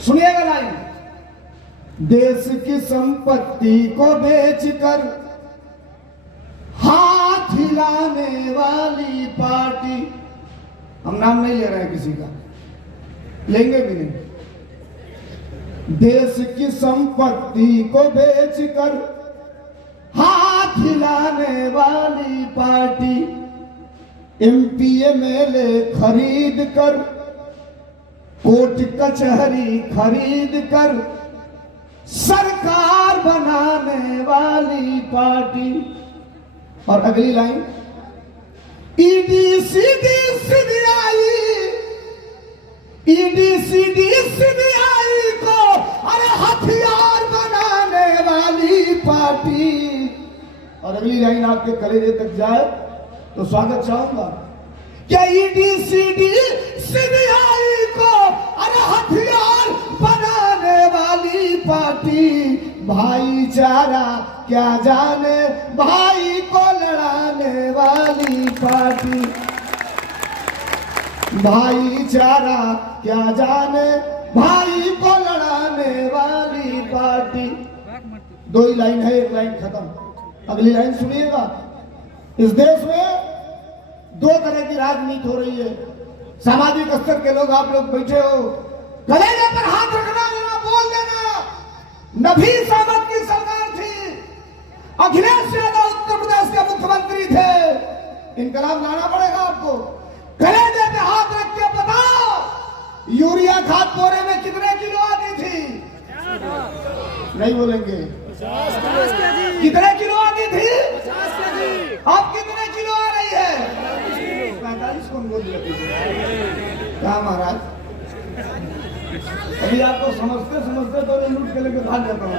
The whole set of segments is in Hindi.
सुनिएगा लाइन। देश की संपत्ति को बेचकर हाथ हिलाने वाली पार्टी, हम नाम नहीं ले रहे हैं किसी का, लेंगे भी नहीं। देश की संपत्ति को बेचकर हाथ हिलाने वाली पार्टी, एमपी एमएलए खरीद कर, कोर्ट कचहरी खरीद कर सरकार बनाने वाली पार्टी। और अगली line, ED CD CBI, ED CD CBI को अरे हथियार बनाने वाली पार्टी। और अगली लाइन आपके कलेजे तक जाए तो स्वागत चाहूंगा। क्या ईडी सीडी सीबीआई को अरे हथियार बनाने वाली पार्टी, भाईचारा क्या जाने भाई को लड़ाने वाली पार्टी, भाईचारा क्या जाने भाई को लड़ाने वाली पार्टी। दो ही लाइन है, एक लाइन खत्म। अगली लाइन सुनिएगा। इस देश में दो तरह की राजनीति हो रही है। सामाजिक स्तर के लोग, आप लोग बैठे हो, कलेजे पर हाथ रखना, जरा बोल देना। नबी साहब की सरकार थी, अखिलेश यादव उत्तर प्रदेश के मुख्यमंत्री थे, इनकलाब लाना पड़ेगा आपको। कलेजे पे हाथ रख के बताओ, यूरिया खाद बोरे में कितने किलो आती थी? नहीं बोलेंगे। कितने किलो आती थी? अब कितने किलो आ रही है? 45 कौन बोल दिया? क्या महाराज, अभी आपको समझते समझते तो लूट के लेके भाग जाता हूँ।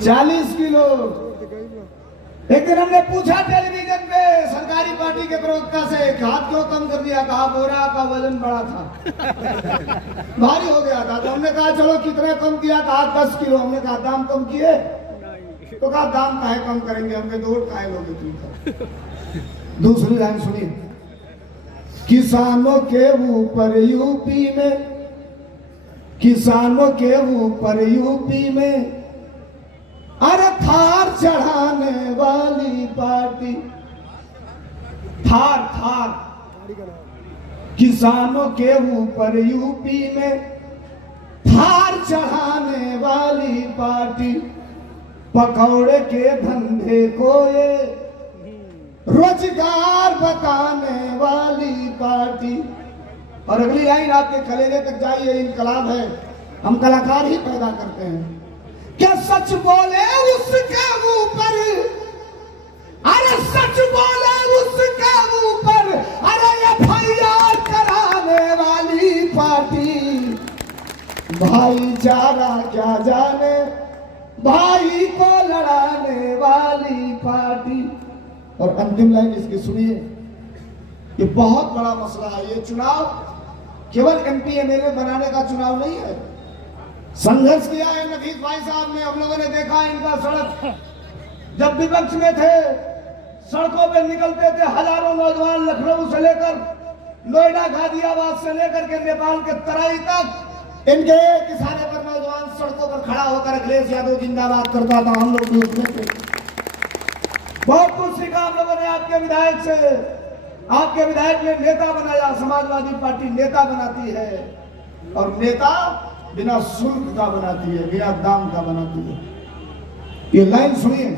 40 किलो। एक दिन हमने पूछा टेलीविजन पे सरकारी पार्टी के प्रवक्ता से, खाद क्यों कम कर दिया? कहा बोरा का वजन बड़ा था, भारी हो गया था। तो हमने कहा चलो कितने कम किया? कहा 10 किलो। हमने कहा दाम कम किए? तो कहा दाम काहे कम करेंगे, हमने दो काहे लोगे तुम। दूसरी लाइन सुनिए। किसानों के ऊपर यूपी में, किसानों के ऊपर यूपी में अरे थार चढ़ाने वाली पार्टी, थार थार, किसानों के ऊपर यूपी में थार चढ़ाने वाली पार्टी, पकौड़े के धंधे को ये रोजगार बताने वाली पार्टी। और अगली लाइन आपके कलेजे तक जाइए, इनकलाब है, हम कलाकार ही पैदा करते हैं। क्या सच बोले उसके ऊपर, अरे सच बोले उसके ऊपर अरे एफआईआर कराने वाली पार्टी, भाईचारा क्या जाने भाई को लड़ाने वाली पार्टी। और अंतिम लाइन इसकी सुनिए। ये बहुत बड़ा मसला है। ये चुनाव केवल एमपी एमएलए बनाने का चुनाव नहीं है। संघर्ष किया है नफीस भाई साहब ने, हम लोगों ने देखा इनका सड़क, जब विपक्ष में थे सड़कों पे निकलते थे हजारों नौजवान, लखनऊ से लेकर नोएडा गाजियाबाद से लेकर के नेपाल के तराई तक, इनके एक इशारे पर नौजवान सड़कों पर खड़ा होकर अखिलेश यादव जिंदाबाद करता था। हम लोग भी उसमें थे। बहुत कुछ सीखा हम लोगों ने आपके विधायक से। आपके विधायक ने नेता बनाया, समाजवादी पार्टी नेता बनाती है, और नेता बिना शुल्क का बनाती है, बिना दाम का बनाती है। ये लाइन सुनिए।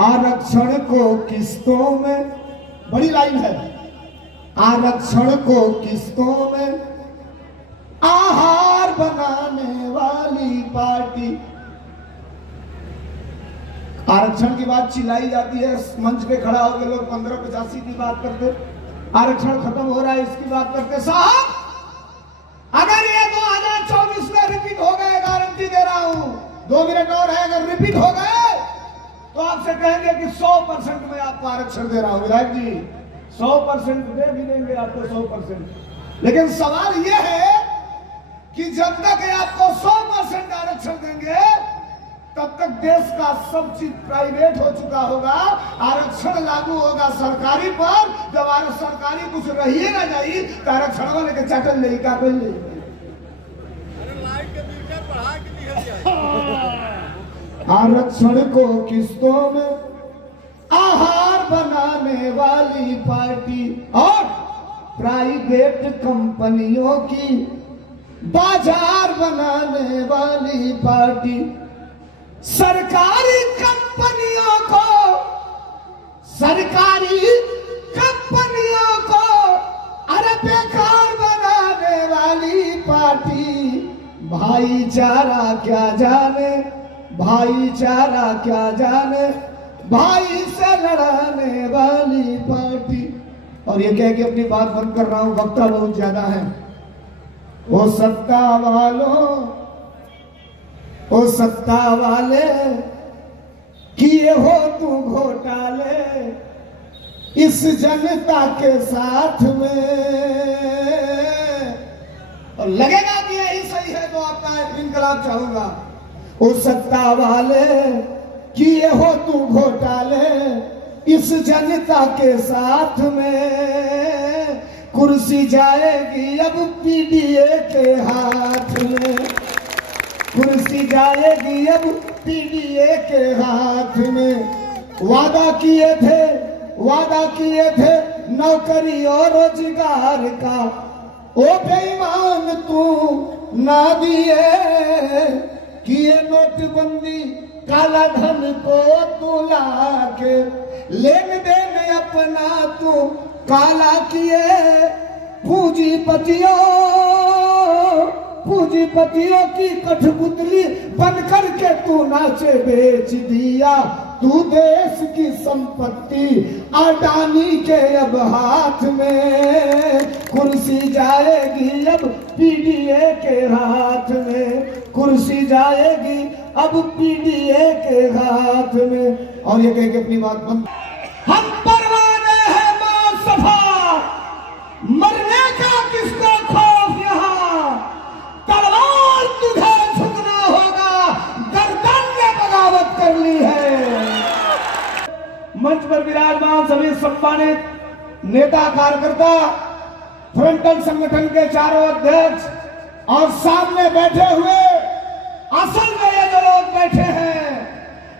आरक्षण को किस्तों में, बड़ी लाइन है, आरक्षण को किस्तों में आहार बनाने वाली पार्टी। आरक्षण की बात चिल्लाई जाती है, मंच पे खड़ा होकर लोग 1585 की बात करते, आरक्षण खत्म हो रहा है इसकी बात करते। साहब अगर ये 2024 में रिपीट हो गए, गारंटी दे रहा हूं, 2 मिनट और है, अगर रिपीट हो गए तो आपसे कहेंगे कि 100% में आपको आरक्षण दे रहा हूं। विधायक जी 100% दे भी देंगे आपको 100%। लेकिन सवाल यह है कि जब तक आपको 100% आरक्षण देंगे तब तक देश का सब चीज प्राइवेट हो चुका होगा, आरक्षण लागू होगा सरकारी पर। जब सरकारी कुछ रहिए ना जाई तो आरक्षण वाले के चाटल नहीं का कोई नहीं। आरक्षण को किस्तों में आहार बनाने वाली पार्टी और प्राइवेट कंपनियों की बाजार बनाने वाली पार्टी, सरकारी कंपनियों को अरे बेकार बनाने वाली पार्टी, भाईचारा क्या जाने, भाईचारा क्या जाने, भाई से लड़ाने वाली पार्टी। और ये कह के अपनी बात बंद कर रहा हूं, वक्ता बहुत ज्यादा है। ओ सत्ता वाले किए हो तू घोटाले इस जनता के साथ में, और लगेगा कि यही सही है तो आपका इनकलाब चाहूंगा। ओ सत्ता वाले किए हो तू घोटाले इस जनता के साथ में, कुर्सी जाएगी अब पीडीए के हाथ में, कुर्सी जाएगी अब पीडीए के हाथ में। वादा किए थे नौकरी और रोजगार का, ओ बेईमान तू ना दिए, किए नोटबंदी काला धन को तू लाके, लेन देन अपना तू काला किए, पूंजीपतियों की कठपुतली बनकर के तू नाचे बेच दिया, तू देश की संपत्ति अडानी के अब हाथ में, कुर्सी जाएगी अब पीडीए के हाथ में, कुर्सी जाएगी अब पीडीए के हाथ में। और ये कह के अपनी बात बंद। हम परवाने हैं मौत सफा, मरने का किसको खौफ, यहाँ तलवार तुझे झुकना होगा, गर्दन ने बगावत कर ली है। मंच पर विराजमान सभी सम्मानित नेता कार्यकर्ता, फ्रंटल संगठन के चारों अध्यक्ष और सामने बैठे हुए, असल में ये जो लोग बैठे हैं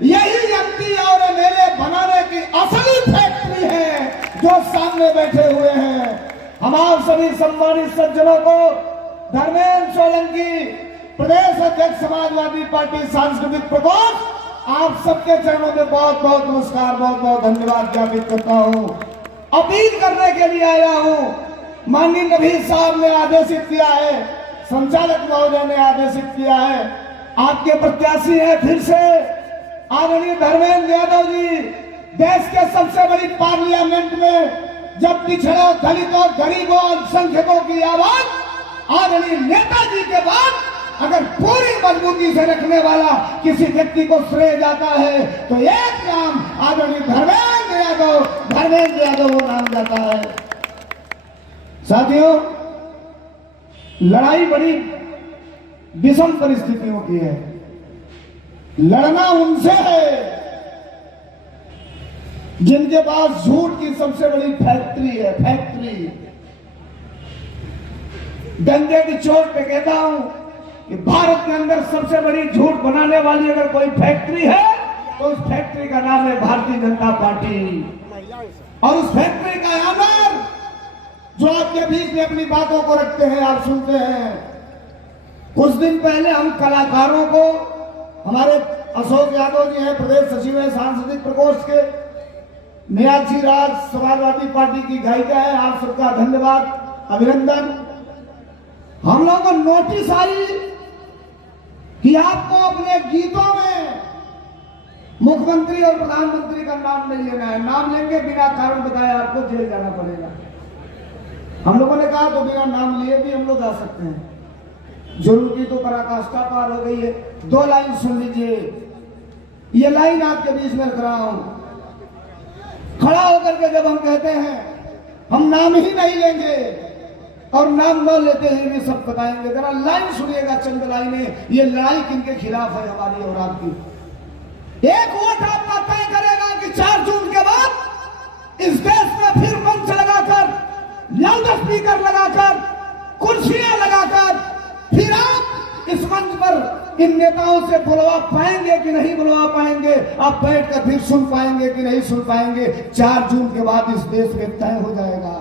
यही एमपी और एमएलए बनाने की असली फैक्ट्री है जो सामने बैठे हुए हैं। हम आप सभी सम्मानित सज्जनों को धर्मेंद्र सोलंकी, प्रदेश अध्यक्ष समाजवादी पार्टी सांस्कृतिक प्रकोष्ठ, आप सबके चरणों में बहुत बहुत नमस्कार, बहुत बहुत धन्यवाद ज्ञापित करता हूं। अपील करने के लिए आया हूं, माननीय नबीर साहब ने आदेशित किया है, संचालक महोदय ने आदेशित किया है, आपके प्रत्याशी हैं फिर से आदरणीय धर्मेंद्र यादव जी। देश के सबसे बड़ी पार्लियामेंट में जब पिछड़ों, दलितों, गरीबों, अल्पसंख्यकों की आवाज आदरणीय नेताजी के बाद अगर पूरी मजबूती से रखने वाला किसी व्यक्ति को श्रेय जाता है तो एक नाम आदरणीय धर्मेंद्र यादव वो नाम जाता है। साथियों, लड़ाई बड़ी विषम परिस्थितियों की है, लड़ना उनसे है जिनके पास झूठ की सबसे बड़ी फैक्ट्री है, फैक्ट्री। डंडे की चोट पे कहता हूं कि भारत के अंदर सबसे बड़ी झूठ बनाने वाली अगर कोई फैक्ट्री है तो उस फैक्ट्री का नाम है भारतीय जनता पार्टी। और उस फैक्ट्री का ऑनर जो आपके बीच में अपनी बातों को रखते हैं, आप सुनते हैं। कुछ दिन पहले हम कलाकारों को, हमारे अशोक यादव जी हैं, प्रदेश सचिव है सांस्कृतिक प्रकोष्ठ के, मीनाक्षी राज समाजवादी पार्टी की गायिका है, आप सबका धन्यवाद, अभिनंदन। हम लोगों को नोटिस आई कि आपको अपने गीतों में मुख्यमंत्री और प्रधानमंत्री का नाम नहीं लेना है, नाम लेंगे बिना कारण बताए आपको जेल जाना पड़ेगा। हम लोगों ने कहा तो बिना नाम लिए भी हम लोग आ सकते हैं, जुर्म की तो पराकाष्ठा पार हो गई है। 2 लाइन सुन लीजिए, ये लाइन आपके बीच में रख रहा हूं। खड़ा होकर के जब हम कहते हैं हम नाम ही नहीं लेंगे और नाम न लेते हुए भी सब बताएंगे, जरा लाइन सुनिएगा, चंद लाइनें। ये लड़ाई किनके खिलाफ है, हमारी और आपकी। एक वोट आपका तय करेगा कि 4 जून के बाद इस देश में फिर मंच लगाकर, लाउड स्पीकर लगाकर, कुर्सियां लगाकर फिर आप इस मंच पर इन नेताओं से बुलवा पाएंगे कि नहीं बुलवा पाएंगे, आप बैठकर फिर सुन पाएंगे कि नहीं सुन पाएंगे, 4 जून के बाद इस देश में तय हो जाएगा।